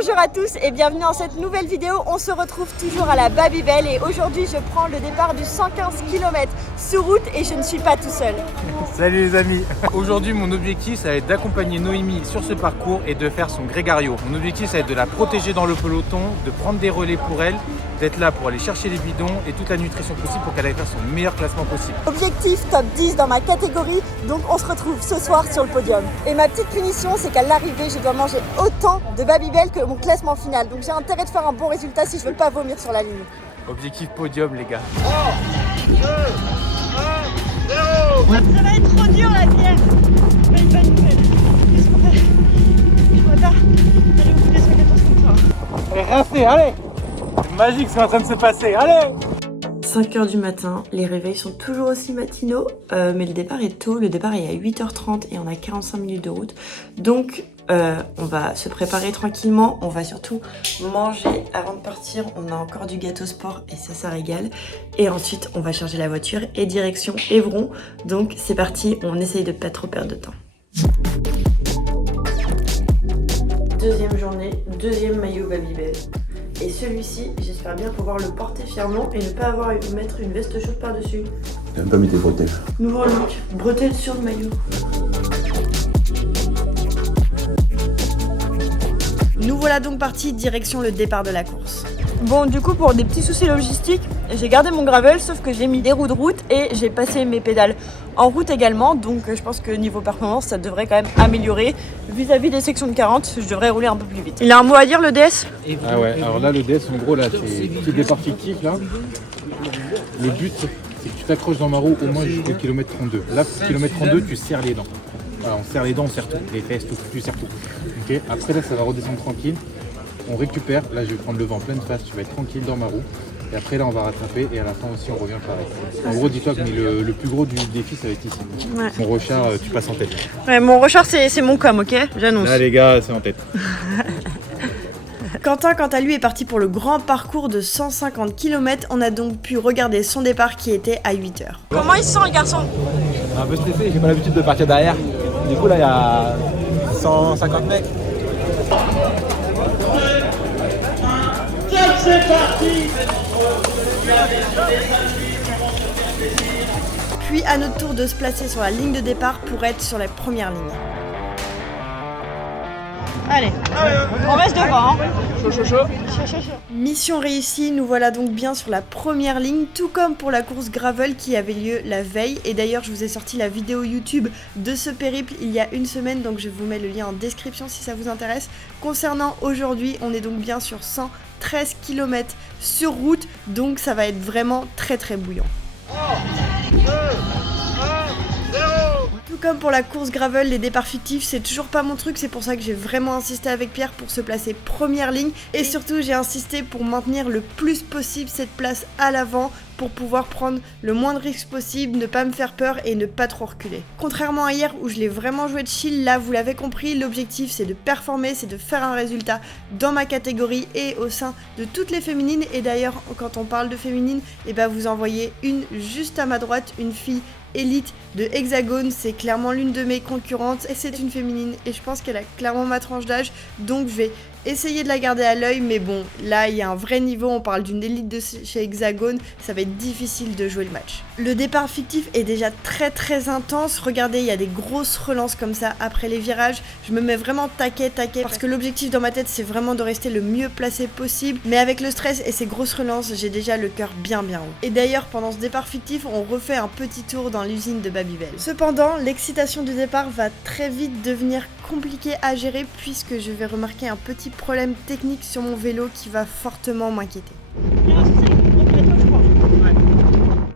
Bonjour à tous et bienvenue dans cette nouvelle vidéo. On se retrouve toujours à la Babybel et aujourd'hui je prends le départ du 115 km sur route et je ne suis pas tout seul. Salut les amis. Aujourd'hui mon objectif ça va être d'accompagner Noémie sur ce parcours et de faire son grégario. Mon objectif ça va être de la protéger dans le peloton, de prendre des relais pour elle, d'être là pour aller chercher les bidons et toute la nutrition possible pour qu'elle aille faire son meilleur classement possible. Objectif top 10 dans ma catégorie, donc on se retrouve ce soir sur le podium. Et ma petite punition c'est qu'à l'arrivée je dois manger autant de Babybel que mon classement final. Donc j'ai intérêt de faire un bon résultat si je veux pas vomir sur la ligne. Objectif podium les gars. 3, 2, 1, 0. Ça va être trop dur la pierre. Mais il va nous faire. Qu'est-ce qu'on fait? Je préfère aller au bout des 114 comme ça. Allez restez, allez. C'est magique ce qui est en train de se passer, allez. 5h du matin, les réveils sont toujours aussi matinaux, mais le départ est tôt, le départ est à 8h30 et on a 45 minutes de route. Donc on va se préparer tranquillement, on va surtout manger avant de partir, on a encore du gâteau sport et ça régale. Et ensuite on va charger la voiture et direction Évron, donc c'est parti, on essaye de pas trop perdre de temps. Deuxième journée, deuxième maillot Babybel. Et celui-ci, j'espère bien pouvoir le porter fièrement et ne pas avoir à mettre une veste chaude par-dessus. T'as même pas mis tes bretelles. Nouveau look, bretelles sur le maillot. Nous voilà donc partis direction le départ de la course. Bon, du coup, pour des petits soucis logistiques, j'ai gardé mon gravel, sauf que j'ai mis des roues de route et j'ai passé mes pédales en route également. Donc, je pense que niveau performance, ça devrait quand même améliorer. Vis-à-vis des sections de 40, je devrais rouler un peu plus vite. Il a un mot à dire, le DS? Ah ouais, alors là, le DS, en gros, là, c'est tout départ fictif, là. Le but, c'est que tu t'accroches dans ma roue au moins jusqu'au kilomètre 32. Là, kilomètre 32, tu serres les dents. Voilà, on serre les dents, on serre tout, les fesses, tout, tu serres tout. Ok. Après, là, ça va redescendre tranquille. On récupère, là je vais prendre le vent en pleine face, tu vas être tranquille dans ma roue. Et après là on va rattraper et à la fin aussi on revient pareil. En gros dis-toi que le plus gros du défi ça va être ici. Ouais. Mon rechard, tu passes en tête. Ouais, mon rechard c'est mon com, ok? J'annonce. Là les gars, c'est en tête. Quentin, quant à lui, est parti pour le grand parcours de 150 km. On a donc pu regarder son départ qui était à 8h. Comment il se sent, le garçon? Un peu stressé, j'ai pas l'habitude de partir derrière. Du coup là il y a 150 mecs. C'est parti. Puis à notre tour de se placer sur la ligne de départ pour être sur la première ligne. Allez, on reste devant. Hein. Chaud. Mission réussie, nous voilà donc bien sur la première ligne, tout comme pour la course gravel qui avait lieu la veille. Et d'ailleurs, je vous ai sorti la vidéo YouTube de ce périple il y a une semaine, donc je vous mets le lien en description si ça vous intéresse. Concernant aujourd'hui, on est donc bien sur 113 km sur route, donc ça va être vraiment très bouillant. 3, 2, 1, 0. Tout comme pour la course gravel, les départs fictifs, c'est toujours pas mon truc, c'est pour ça que j'ai vraiment insisté avec Pierre pour se placer première ligne. Et surtout, j'ai insisté pour maintenir le plus possible cette place à l'avant pour pouvoir prendre le moins de risques possible, ne pas me faire peur et ne pas trop reculer. Contrairement à hier où je l'ai vraiment joué de chill, là vous l'avez compris, l'objectif c'est de performer, c'est de faire un résultat dans ma catégorie et au sein de toutes les féminines. Et d'ailleurs, quand on parle de féminines, et ben vous en voyez une juste à ma droite, une fille élite de Hexagone, c'est clairement l'une de mes concurrentes et c'est une féminine et je pense qu'elle a clairement ma tranche d'âge, donc je vais essayer de la garder à l'œil. Mais bon, là il y a un vrai niveau, on parle d'une élite de chez Hexagone, ça va être difficile de jouer le match. Le départ fictif est déjà très intense, regardez, il y a des grosses relances comme ça après les virages, je me mets vraiment taquet parce que l'objectif dans ma tête c'est vraiment de rester le mieux placé possible, mais avec le stress et ces grosses relances, j'ai déjà le cœur bien haut. Et d'ailleurs, pendant ce départ fictif, on refait un petit tour dans l'usine de Babybel. Cependant, l'excitation du départ va très vite devenir compliquée à gérer puisque je vais remarquer un petit problème technique sur mon vélo qui va fortement m'inquiéter.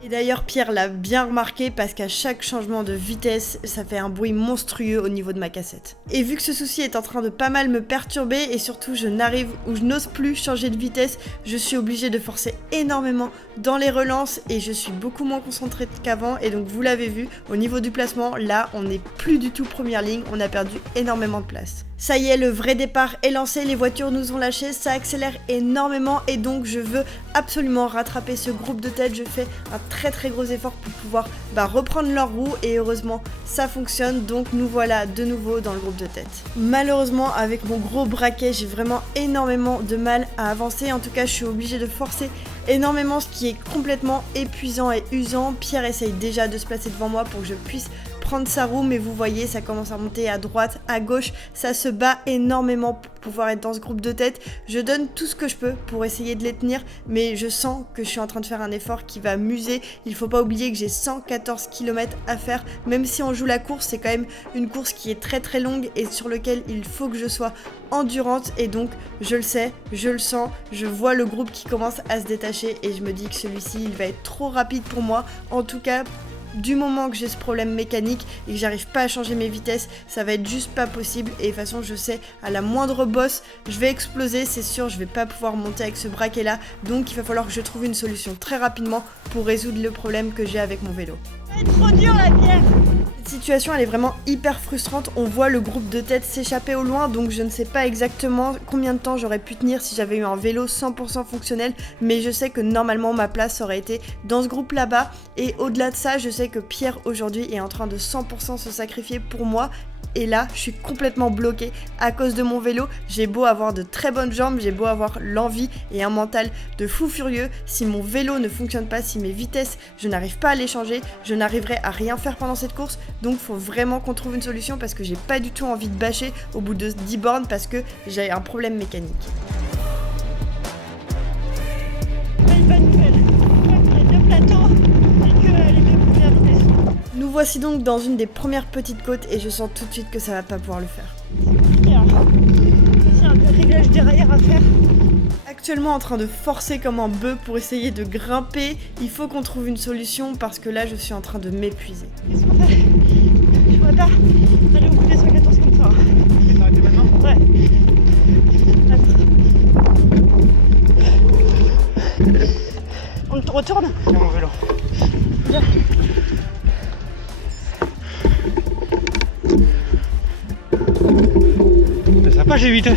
Et d'ailleurs, Pierre l'a bien remarqué parce qu'à chaque changement de vitesse, ça fait un bruit monstrueux au niveau de ma cassette. Et vu que ce souci est en train de pas mal me perturber et surtout je n'ose plus changer de vitesse, je suis obligée de forcer énormément dans les relances et je suis beaucoup moins concentrée qu'avant. Et donc vous l'avez vu, au niveau du placement, là on n'est plus du tout première ligne, on a perdu énormément de place. Ça y est, le vrai départ est lancé, les voitures nous ont lâchés, ça accélère énormément et donc je veux absolument rattraper ce groupe de tête. Je fais un très gros effort pour pouvoir reprendre leur roue et heureusement ça fonctionne, donc nous voilà de nouveau dans le groupe de tête. Malheureusement avec mon gros braquet j'ai vraiment énormément de mal à avancer, en tout cas je suis obligée de forcer énormément, ce qui est complètement épuisant et usant. Pierre essaye déjà de se placer devant moi pour que je puisse prendre sa roue, mais vous voyez ça commence à monter à droite, à gauche, ça se bat énormément pour pouvoir être dans ce groupe de tête. Je donne tout ce que je peux pour essayer de les tenir, mais je sens que je suis en train de faire un effort qui va m'user. Il faut pas oublier que j'ai 114 km à faire, même si on joue la course, c'est quand même une course qui est très longue et sur laquelle il faut que je sois endurante, et donc je le sais, je le sens, je vois le groupe qui commence à se détacher et je me dis que celui-ci il va être trop rapide pour moi. En tout cas du moment que j'ai ce problème mécanique et que j'arrive pas à changer mes vitesses, ça va être juste pas possible. Et de toute façon je sais, à la moindre bosse je vais exploser, c'est sûr, je vais pas pouvoir monter avec ce braquet là, donc il va falloir que je trouve une solution très rapidement pour résoudre le problème que j'ai avec mon vélo. C'est trop dur la Pierre. Cette situation elle est vraiment hyper frustrante, on voit le groupe de tête s'échapper au loin, donc je ne sais pas exactement combien de temps j'aurais pu tenir si j'avais eu un vélo 100% fonctionnel, mais je sais que normalement ma place aurait été dans ce groupe là-bas, et au-delà de ça je sais que Pierre aujourd'hui est en train de 100% se sacrifier pour moi. Et là, je suis complètement bloquée à cause de mon vélo. J'ai beau avoir de très bonnes jambes, j'ai beau avoir l'envie et un mental de fou furieux. Si mon vélo ne fonctionne pas, si mes vitesses, je n'arrive pas à les changer, je n'arriverai à rien faire pendant cette course. Donc, faut vraiment qu'on trouve une solution parce que j'ai pas du tout envie de bâcher au bout de 10 bornes parce que j'ai un problème mécanique. Une bonne nouvelle. Les deux plateaux et que les deux premières vitesses. Nous voici donc dans une des premières petites côtes et je sens tout de suite que ça va pas pouvoir le faire. C'est un peu de réglage derrière à faire. Actuellement en train de forcer comme un bœuf pour essayer de grimper, il faut qu'on trouve une solution parce que là je suis en train de m'épuiser. Qu'est-ce qu'on fait? Je pourrais pas aller au bout des 114 comme ça. Tu peux t'arrêter maintenant? Ouais. On te retourne? Tiens mon vélo. Viens. Ça passe vite.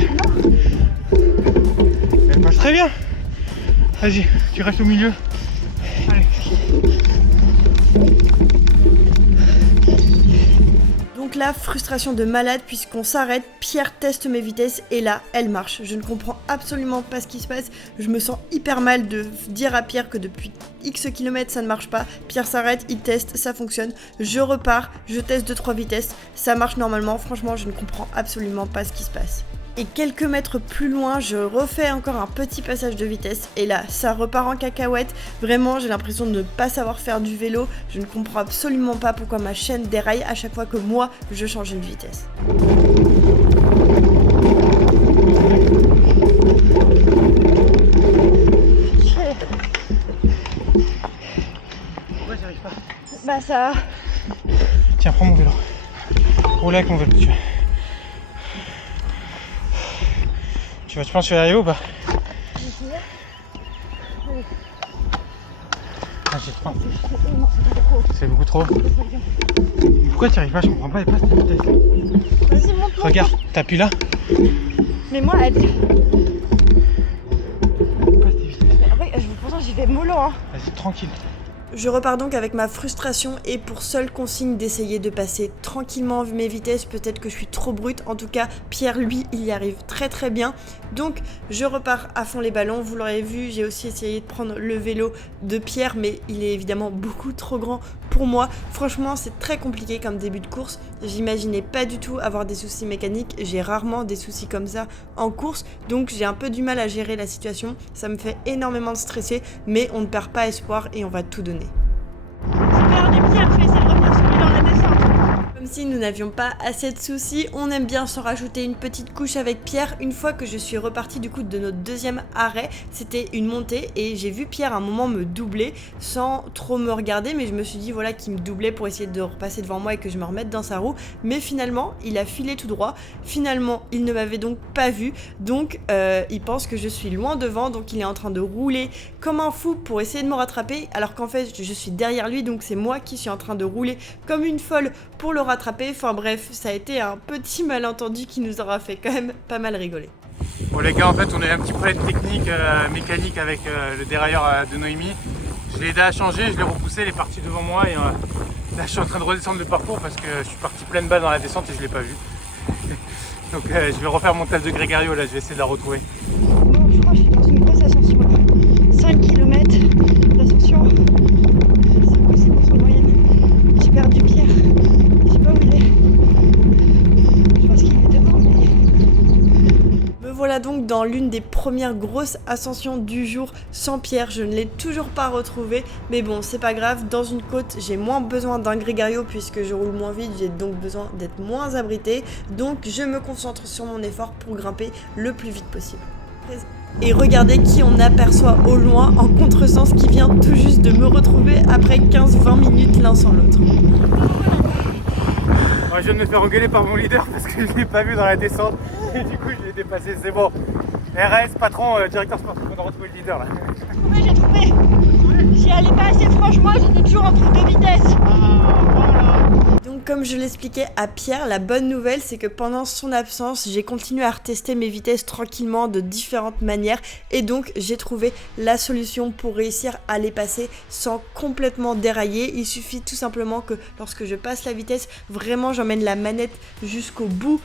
Elle passe très bien. Vas-y, tu restes au milieu. Allez. Donc là, frustration de malade puisqu'on s'arrête, Pierre teste mes vitesses et là, elle marche. Je ne comprends absolument pas ce qui se passe. Je me sens hyper mal de dire à Pierre que depuis X kilomètres ça ne marche pas. Pierre s'arrête, il teste, ça fonctionne. Je repars, je teste 2-3 vitesses, ça marche normalement. Franchement, je ne comprends absolument pas ce qui se passe. Et quelques mètres plus loin, je refais encore un petit passage de vitesse et là, ça repart en cacahuète. Vraiment, j'ai l'impression de ne pas savoir faire du vélo. Je ne comprends absolument pas pourquoi ma chaîne déraille à chaque fois que moi, je change une vitesse. Pourquoi j'y arrive pas? Bah ça. Tiens, prends mon vélo. Roule avec mon vélo, tu veux. Tu penses que tu vas y arriver ou pas? Ah, j'ai trop. C'est beaucoup trop. Pourquoi tu n'y arrives pas? Je comprends pas les passes de vitesse. Vas-y, monte-moi. Regarde, t'appuies là. Mais moi, elle. Passe tes vitesses. Mais ouais, pourtant j'y vais mollo, hein. Vas-y, tranquille. Je repars donc avec ma frustration et pour seule consigne d'essayer de passer tranquillement mes vitesses. Peut-être que je suis trop brute, en tout cas Pierre lui il y arrive très bien. Donc je repars à fond les ballons, vous l'aurez vu, j'ai aussi essayé de prendre le vélo de Pierre mais il est évidemment beaucoup trop grand pour moi. Franchement c'est très compliqué comme début de course, j'imaginais pas du tout avoir des soucis mécaniques, j'ai rarement des soucis comme ça en course, donc j'ai un peu du mal à gérer la situation, ça me fait énormément de stresser mais on ne perd pas espoir et on va tout donner. Super du Pierre, je vais essayer de revenir sur lui dans la descente. Comme si nous n'avions pas assez de soucis, on aime bien s'en rajouter une petite couche avec Pierre. Une fois que je suis repartie du coup de notre deuxième arrêt, c'était une montée et j'ai vu Pierre à un moment me doubler sans trop me regarder, mais je me suis dit voilà qu'il me doublait pour essayer de repasser devant moi et que je me remette dans sa roue. Mais finalement, il a filé tout droit. Finalement, il ne m'avait donc pas vu, donc il pense que je suis loin devant, donc il est en train de rouler comme un fou pour essayer de me rattraper, alors qu'en fait je suis derrière lui, donc c'est moi qui suis en train de rouler comme une folle pour le rattraper. rattraper. Enfin bref, ça a été un petit malentendu qui nous aura fait quand même pas mal rigoler. Bon les gars, en fait on a eu un petit problème technique, mécanique avec le dérailleur de Noémie. Je l'ai aidé à changer, je l'ai repoussé, il est parti devant moi et là je suis en train de redescendre le parcours parce que je suis parti pleine balle dans la descente et je l'ai pas vu. Donc je vais refaire mon tel de Grégario là, je vais essayer de la retrouver. Bon, je crois que je suis dans une grosse ascension là. 5 km d'ascension, 5 ou 6% de moyenne. J'ai perdu Pierre, je sais pas où il est. Je pense qu'il est devant, mais... Me voilà donc dans l'une des premières grosses ascensions du jour sans Pierre. Je ne l'ai toujours pas retrouvé, mais bon, c'est pas grave. Dans une côte, j'ai moins besoin d'un grégario puisque je roule moins vite, j'ai donc besoin d'être moins abrité. Donc je me concentre sur mon effort pour grimper le plus vite possible. Et regardez qui on aperçoit au loin en contresens qui vient tout juste de me retrouver après 15-20 minutes l'un sans l'autre. Moi, je viens de me faire engueuler par mon leader parce que je l'ai pas vu dans la descente et du coup je l'ai dépassé, c'est bon. RS, patron, directeur sportif, on a retrouvé le leader là. J'ai trouvé. J'y allais pas assez franchement, j'étais toujours entre deux vitesses. Donc comme je l'expliquais à Pierre, la bonne nouvelle c'est que pendant son absence, j'ai continué à retester mes vitesses tranquillement de différentes manières et donc j'ai trouvé la solution pour réussir à les passer sans complètement dérailler. Il suffit tout simplement que lorsque je passe la vitesse, vraiment j'emmène la manette jusqu'au bout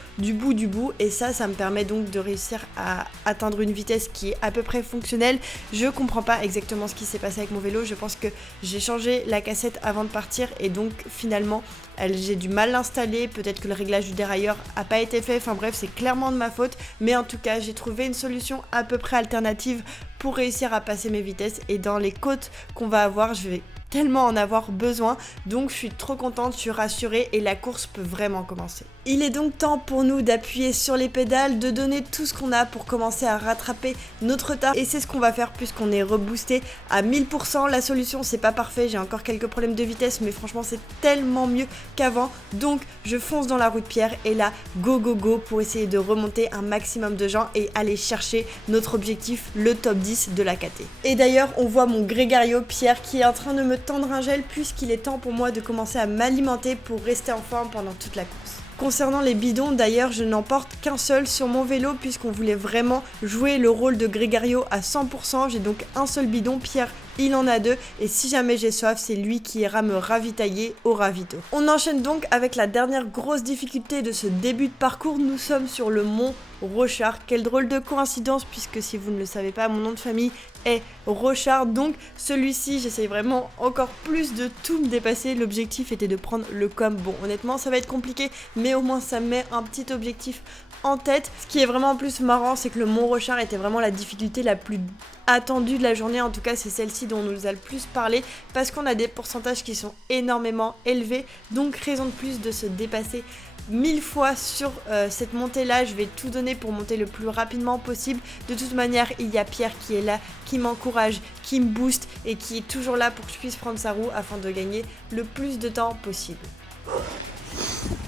et ça me permet donc de réussir à atteindre une vitesse qui est à peu près fonctionnelle. Je comprends pas exactement ce qui s'est passé avec mon vélo, je pense que j'ai changé la cassette avant de partir et donc finalement j'ai du mal à l'installer, peut-être que le réglage du dérailleur a pas été fait, enfin bref c'est clairement de ma faute, mais en tout cas j'ai trouvé une solution à peu près alternative pour réussir à passer mes vitesses et dans les côtes qu'on va avoir, je vais tellement en avoir besoin, donc je suis trop contente, je suis rassurée et la course peut vraiment commencer. Il est donc temps pour nous d'appuyer sur les pédales, de donner tout ce qu'on a pour commencer à rattraper notre retard et c'est ce qu'on va faire puisqu'on est reboosté à 1000%. La solution c'est pas parfait, j'ai encore quelques problèmes de vitesse mais franchement c'est tellement mieux qu'avant, donc je fonce dans la roue de Pierre et là go pour essayer de remonter un maximum de gens et aller chercher notre objectif, le top 10 de la KT. Et d'ailleurs on voit mon grégario Pierre qui est en train de me tendre un gel puisqu'il est temps pour moi de commencer à m'alimenter pour rester en forme pendant toute la course. Concernant les bidons, d'ailleurs, je n'en porte qu'un seul sur mon vélo puisqu'on voulait vraiment jouer le rôle de grégario à 100%. J'ai donc un seul bidon, Pierre il en a deux et si jamais j'ai soif, c'est lui qui ira me ravitailler au ravito. On enchaîne donc avec la dernière grosse difficulté de ce début de parcours. Nous sommes sur le mont Rochard. Quelle drôle de coïncidence puisque si vous ne le savez pas, mon nom de famille est Rochard. Donc celui-ci, j'essaye vraiment encore plus de tout me dépasser. L'objectif était de prendre le com. Bon, honnêtement, ça va être compliqué, mais au moins ça me met un petit objectif en tête. Ce qui est vraiment en plus marrant, c'est que le Mont Rochard était vraiment la difficulté la plus attendue de la journée. En tout cas, c'est celle-ci dont on nous a le plus parlé parce qu'on a des pourcentages qui sont énormément élevés. Donc, raison de plus de se dépasser 1000 fois sur cette montée-là. Je vais tout donner pour monter le plus rapidement possible. De toute manière, il y a Pierre qui est là, qui m'encourage, qui me booste et qui est toujours là pour que je puisse prendre sa roue afin de gagner le plus de temps possible.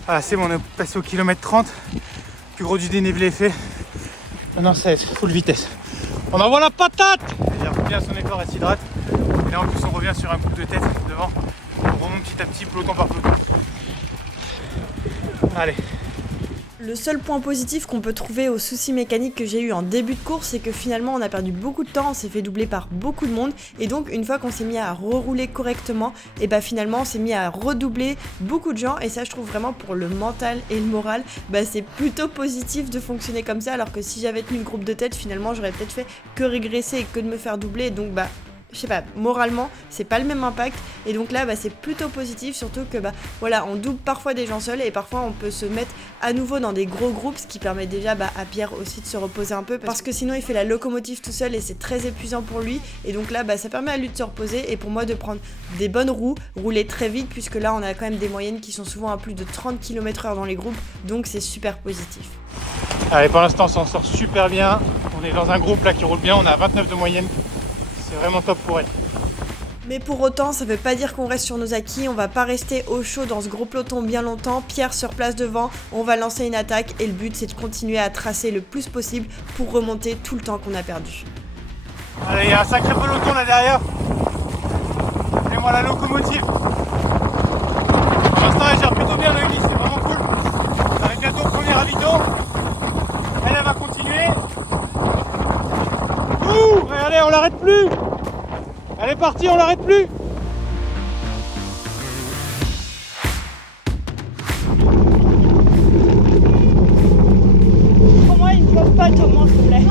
Ah c'est bon, on est passé au kilomètre 30. Plus gros du dénivelé fait. Maintenant ça va être full vitesse. On envoie la patate. Il revient bien son effort, elle s'hydrate. Et là en plus on revient sur un coup de tête devant. On remonte petit à petit, peloton par peloton. Allez. Le seul point positif qu'on peut trouver aux soucis mécaniques que j'ai eu en début de course, c'est que finalement on a perdu beaucoup de temps, on s'est fait doubler par beaucoup de monde et donc une fois qu'on s'est mis à rerouler correctement, et bah finalement on s'est mis à redoubler beaucoup de gens et ça je trouve vraiment pour le mental et le moral, bah c'est plutôt positif de fonctionner comme ça alors que si j'avais tenu le groupe de tête finalement j'aurais peut-être fait que régresser et que de me faire doubler donc bah je sais pas, moralement, c'est pas le même impact et donc là bah, c'est plutôt positif, surtout que bah voilà, on double parfois des gens seuls et parfois on peut se mettre à nouveau dans des gros groupes, ce qui permet déjà bah, à Pierre aussi de se reposer un peu parce que sinon il fait la locomotive tout seul et c'est très épuisant pour lui et donc là bah, ça permet à lui de se reposer et pour moi de prendre des bonnes roues, rouler très vite puisque là on a quand même des moyennes qui sont souvent à plus de 30 km/h dans les groupes donc c'est super positif. Allez, pour l'instant on s'en sort super bien, on est dans un groupe là qui roule bien, on a 29 de moyenne. C'est vraiment top pour elle. Mais pour autant, ça veut pas dire qu'on reste sur nos acquis, on va pas rester au chaud dans ce gros peloton bien longtemps. Pierre se replace devant, on va lancer une attaque et le but c'est de continuer à tracer le plus possible pour remonter tout le temps qu'on a perdu. Allez, il y a un sacré peloton là derrière. Fais-moi la locomotive. Pour l'instant, elle gère plutôt trop bien Noémie, c'est vraiment cool. On arrive bientôt au premier ravito. Elle va continuer. Ouh, allez, on l'arrête plus. Elle est partie, on l'arrête plus. Pour moi, il ne faut pas Thomas, s'il te plaît.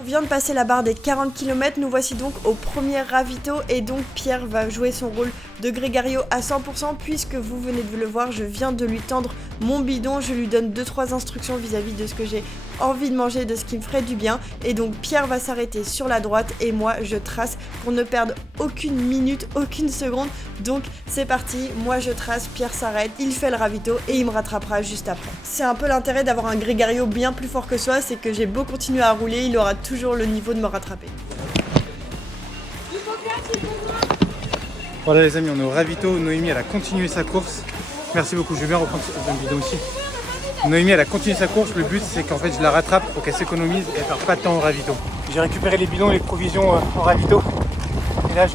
On vient de passer la barre des 40 km, nous voici donc au premier ravito et donc Pierre va jouer son rôle de Grégario à 100% puisque vous venez de le voir, je viens de lui tendre mon bidon, je lui donne 2-3 instructions vis-à-vis de ce que j'ai envie de manger, de ce qui me ferait du bien et donc Pierre va s'arrêter sur la droite et moi je trace pour ne perdre aucune minute, aucune seconde, donc c'est parti, moi je trace, Pierre s'arrête, il fait le ravito et il me rattrapera juste après. C'est un peu l'intérêt d'avoir un Grégario bien plus fort que soi, c'est que j'ai beau continuer à rouler, il aura toujours le niveau de me rattraper. Voilà les amis, on est au ravito, Noémie elle a continué sa course. Merci beaucoup, je vais bien reprendre une vidéo aussi. Noémie elle a continué sa course, le but c'est qu'en fait je la rattrape pour qu'elle s'économise et elle perd pas de temps au ravito. J'ai récupéré les bidons et les provisions au ravito. Et là je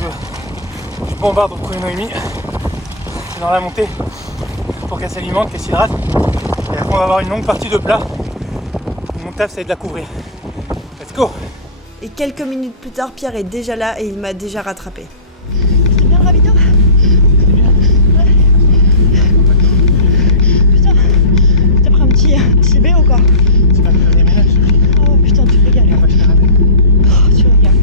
bombarde auprès de Noémie. C'est dans la montée pour qu'elle s'alimente, qu'elle s'hydrate. Et après on va avoir une longue partie de plat. Mon taf c'est de la couvrir. Let's go! Et quelques minutes plus tard, Pierre est déjà là et il m'a déjà rattrapé. C'était bien le ravito? Putain, t'as pris un petit CB ou quoi? C'est pas le dernier ménage. Oh putain, tu régales. Oh, tu régales.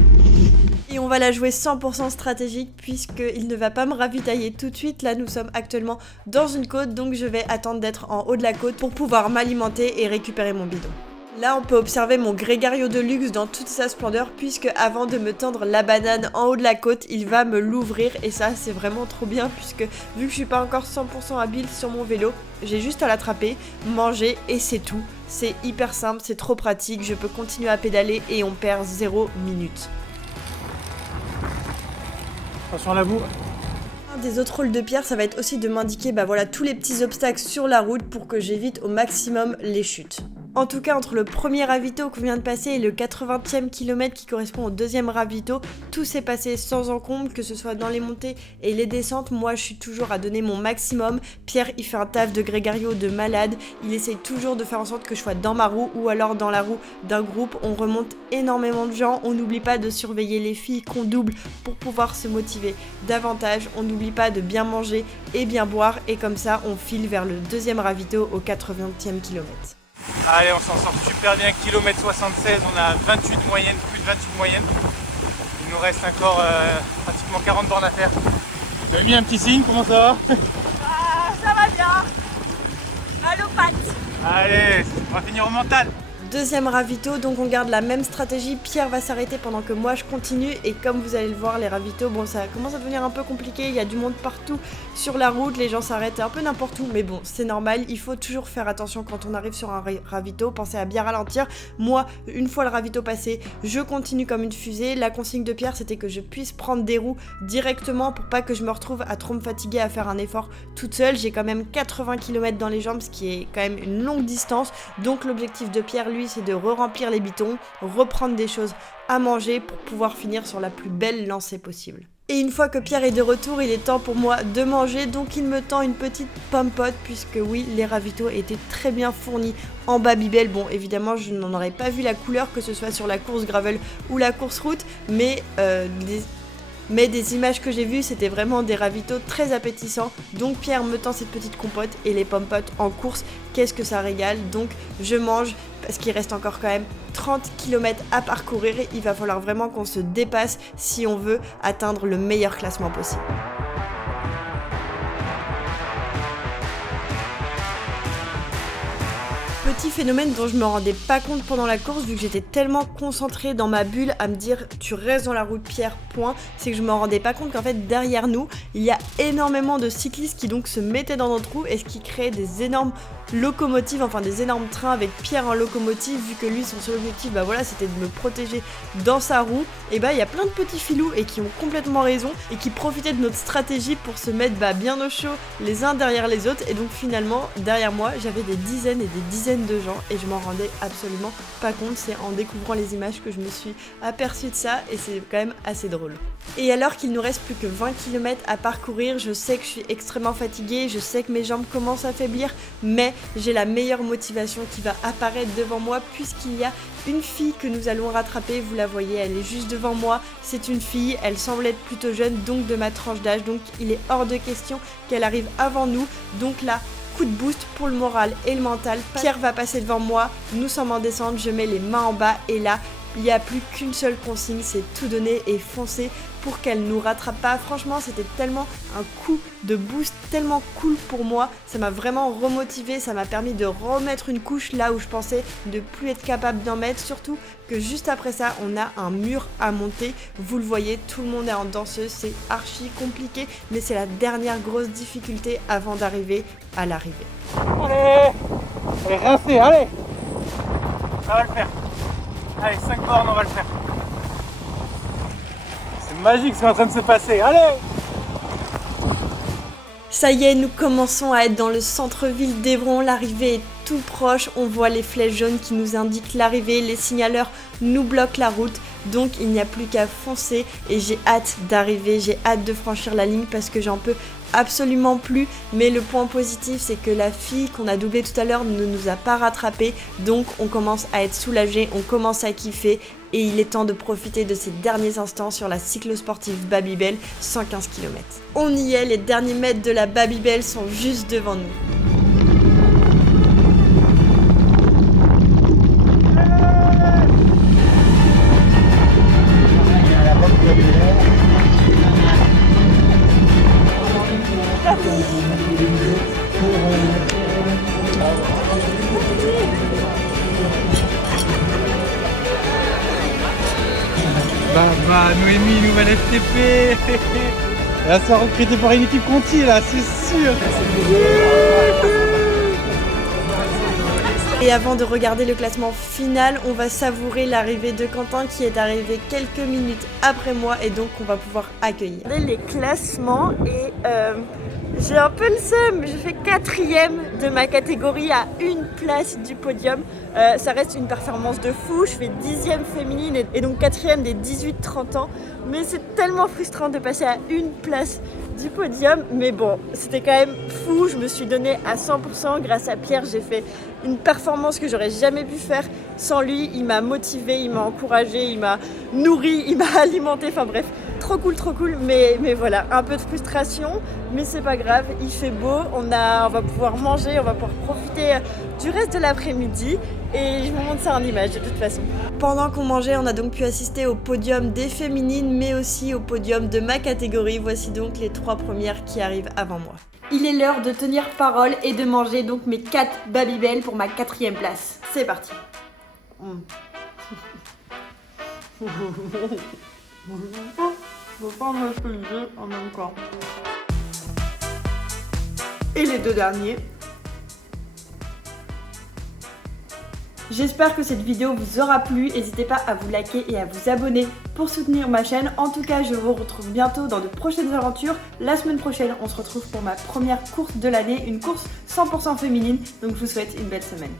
Et on va la jouer 100% stratégique puisqu'il ne va pas me ravitailler tout de suite. Là, nous sommes actuellement dans une côte, donc je vais attendre d'être en haut de la côte pour pouvoir m'alimenter et récupérer mon bidon. Là, on peut observer mon Grégario de luxe dans toute sa splendeur puisque avant de me tendre la banane en haut de la côte, il va me l'ouvrir et ça, c'est vraiment trop bien puisque vu que je suis pas encore 100% habile sur mon vélo, j'ai juste à l'attraper, manger et c'est tout. C'est hyper simple, c'est trop pratique, je peux continuer à pédaler et on perd 0 minute. Attention à la boue. Un des autres rôles de Pierre, ça va être aussi de m'indiquer voilà, tous les petits obstacles sur la route pour que j'évite au maximum les chutes. En tout cas, entre le premier ravito qu'on vient de passer et le 80e kilomètre qui correspond au deuxième ravito, tout s'est passé sans encombre, que ce soit dans les montées et les descentes. Moi, je suis toujours à donner mon maximum. Pierre, il fait un taf de Grégario de malade. Il essaye toujours de faire en sorte que je sois dans ma roue ou alors dans la roue d'un groupe. On remonte énormément de gens. On n'oublie pas de surveiller les filles qu'on double pour pouvoir se motiver davantage. On n'oublie pas de bien manger et bien boire. Et comme ça, on file vers le deuxième ravito au 80e kilomètre. Allez, on s'en sort super bien, kilomètre 76, on a 28 moyenne, plus de 28 moyenne. Il nous reste encore pratiquement 40 bornes à faire. Tu as mis un petit signe, comment ça va? Ah, ça va bien. Mal aux pattes. Allez, on va finir au mental. Deuxième ravito, donc on garde la même stratégie. Pierre va s'arrêter pendant que moi je continue et comme vous allez le voir, les ravitaux, bon ça commence à devenir un peu compliqué, il y a du monde partout sur la route, les gens s'arrêtent un peu n'importe où, mais bon c'est normal, il faut toujours faire attention quand on arrive sur un ravito, pensez à bien ralentir. Moi, une fois le ravito passé, je continue comme une fusée. La consigne de Pierre c'était que je puisse prendre des roues directement pour pas que je me retrouve à trop me fatiguer à faire un effort toute seule. J'ai quand même 80 km dans les jambes, ce qui est quand même une longue distance, donc l'objectif de Pierre lui c'est de re-remplir les bidons, reprendre des choses à manger pour pouvoir finir sur la plus belle lancée possible. Et une fois que Pierre est de retour, il est temps pour moi de manger, donc il me tend une petite pomme-pote puisque oui, les ravitaux étaient très bien fournis en Babybel. Bon, évidemment, je n'en aurais pas vu la couleur, que ce soit sur la course gravel ou la course route, mais des images que j'ai vues, c'était vraiment des ravitaux très appétissants. Donc Pierre me tend cette petite compote et les pommes-potes en course, qu'est-ce que ça régale. Donc je mange parce qu'il reste encore quand même 30 km à parcourir. Il va falloir vraiment qu'on se dépasse si on veut atteindre le meilleur classement possible. Petit phénomène dont je me rendais pas compte pendant la course vu que j'étais tellement concentrée dans ma bulle à me dire tu restes dans la route Pierre, point, c'est que je me rendais pas compte qu'en fait derrière nous il y a énormément de cyclistes qui donc se mettaient dans notre roue et ce qui crée des énormes locomotives, enfin des énormes trains avec Pierre en locomotive, vu que lui son seul objectif voilà c'était de me protéger dans sa roue. Et il y a plein de petits filous et qui ont complètement raison et qui profitaient de notre stratégie pour se mettre bien au chaud les uns derrière les autres. Et donc finalement derrière moi j'avais des dizaines et des dizaines de gens et je m'en rendais absolument pas compte. C'est en découvrant les images que je me suis aperçue de ça et c'est quand même assez drôle. Et alors qu'il nous reste plus que 20 km à parcourir, je sais que je suis extrêmement fatiguée, je sais que mes jambes commencent à faiblir, mais j'ai la meilleure motivation qui va apparaître devant moi puisqu'il y a une fille que nous allons rattraper. Vous la voyez, elle est juste devant moi, c'est une fille, elle semble être plutôt jeune, donc de ma tranche d'âge, donc il est hors de question qu'elle arrive avant nous. Donc là, coup de boost pour le moral et le mental. Pierre va passer devant moi, nous sommes en descente, je mets les mains en bas et là, il n'y a plus qu'une seule consigne, c'est tout donner et foncer pour qu'elle nous rattrape pas. Franchement, c'était tellement un coup de boost, tellement cool pour moi. Ça m'a vraiment remotivé, ça m'a permis de remettre une couche là où je pensais ne plus être capable d'en mettre. Surtout que juste après ça, on a un mur à monter. Vous le voyez, tout le monde est en danseuse, c'est archi compliqué, mais c'est la dernière grosse difficulté avant d'arriver à l'arrivée. Allez, rincez, allez. Ça va le faire. Allez, 5 bornes, on va le faire. C'est magique ce qui est en train de se passer, allez! Ça y est, nous commençons à être dans le centre-ville d'Evron, l'arrivée est tout proche, on voit les flèches jaunes qui nous indiquent l'arrivée, les signaleurs nous bloquent la route, donc il n'y a plus qu'à foncer et j'ai hâte d'arriver, j'ai hâte de franchir la ligne parce que j'en peux absolument plus. Mais le point positif, c'est que la fille qu'on a doublée tout à l'heure ne nous a pas rattrapé, donc on commence à être soulagé, on commence à kiffer et il est temps de profiter de ces derniers instants sur la cyclosportive Babybel, 115 km. On y est, les derniers mètres de la Babybel sont juste devant nous. Bah, Noémie, nouvelle FTP. Elle sera recrutée par une équipe Conti là, c'est sûr. Et avant de regarder le classement final, on va savourer l'arrivée de Quentin qui est arrivé quelques minutes après moi et donc on va pouvoir accueillir. Regardez les classements et j'ai un peu le seum, je fais 4e de ma catégorie à une place du podium. Ça reste une performance de fou, je fais 10e féminine et donc 4e des 18-30 ans. Mais c'est tellement frustrant de passer à une place du podium. Mais bon, c'était quand même fou, je me suis donnée à 100%. Grâce à Pierre, j'ai fait une performance que j'aurais jamais pu faire sans lui. Il m'a motivée, il m'a encouragée, il m'a nourrie, il m'a alimentée, enfin bref. Trop cool, mais voilà, un peu de frustration, mais c'est pas grave, il fait beau, on va pouvoir manger, on va pouvoir profiter du reste de l'après-midi et je vous montre ça en image de toute façon. Pendant qu'on mangeait, on a donc pu assister au podium des féminines, mais aussi au podium de ma catégorie. Voici donc les 3 premières qui arrivent avant moi. Il est l'heure de tenir parole et de manger donc mes 4 Babybel pour ma 4e place. C'est parti. Je vais pas me faire en même temps. Et les 2 derniers. J'espère que cette vidéo vous aura plu, n'hésitez pas à vous liker et à vous abonner pour soutenir ma chaîne. En tout cas, je vous retrouve bientôt dans de prochaines aventures. La semaine prochaine, on se retrouve pour ma première course de l'année, une course 100% féminine, donc je vous souhaite une belle semaine.